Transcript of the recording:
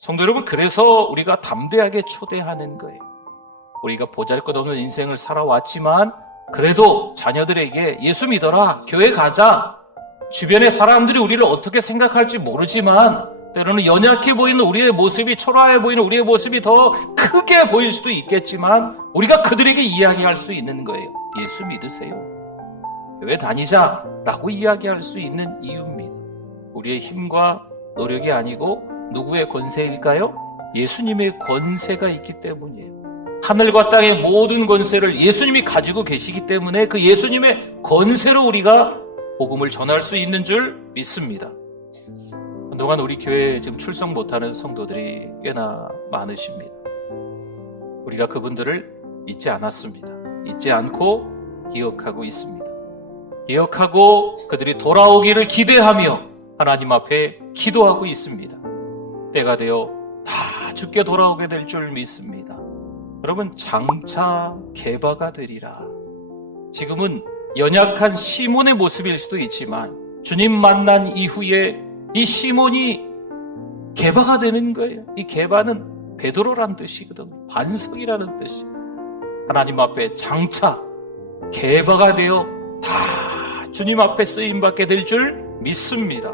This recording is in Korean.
성도 여러분, 그래서 우리가 담대하게 초대하는 거예요. 우리가 보잘 것 없는 인생을 살아왔지만 그래도 자녀들에게 예수 믿어라, 교회 가자. 주변의 사람들이 우리를 어떻게 생각할지 모르지만 때로는 연약해 보이는 우리의 모습이 초라해 보이는 우리의 모습이 더 크게 보일 수도 있겠지만 우리가 그들에게 이야기할 수 있는 거예요. 예수 믿으세요. 교회 다니자라고 이야기할 수 있는 이유입니다. 우리의 힘과 노력이 아니고 누구의 권세일까요? 예수님의 권세가 있기 때문이에요. 하늘과 땅의 모든 권세를 예수님이 가지고 계시기 때문에 그 예수님의 권세로 우리가 복음을 전할 수 있는 줄 믿습니다. 그동안 우리 교회에 지금 출석 못하는 성도들이 꽤나 많으십니다. 우리가 그분들을 잊지 않았습니다. 잊지 않고 기억하고 있습니다. 기억하고 그들이 돌아오기를 기대하며 하나님 앞에 기도하고 있습니다. 때가 되어 다 죽게 돌아오게 될 줄 믿습니다. 여러분 장차 개바가 되리라. 지금은 연약한 시몬의 모습일 수도 있지만 주님 만난 이후에 이 시몬이 개바가 되는 거예요. 이 개바는 베드로란 뜻이거든. 반석이라는 뜻이. 하나님 앞에 장차 개바가 되어 다 주님 앞에 쓰임 받게 될 줄 믿습니다.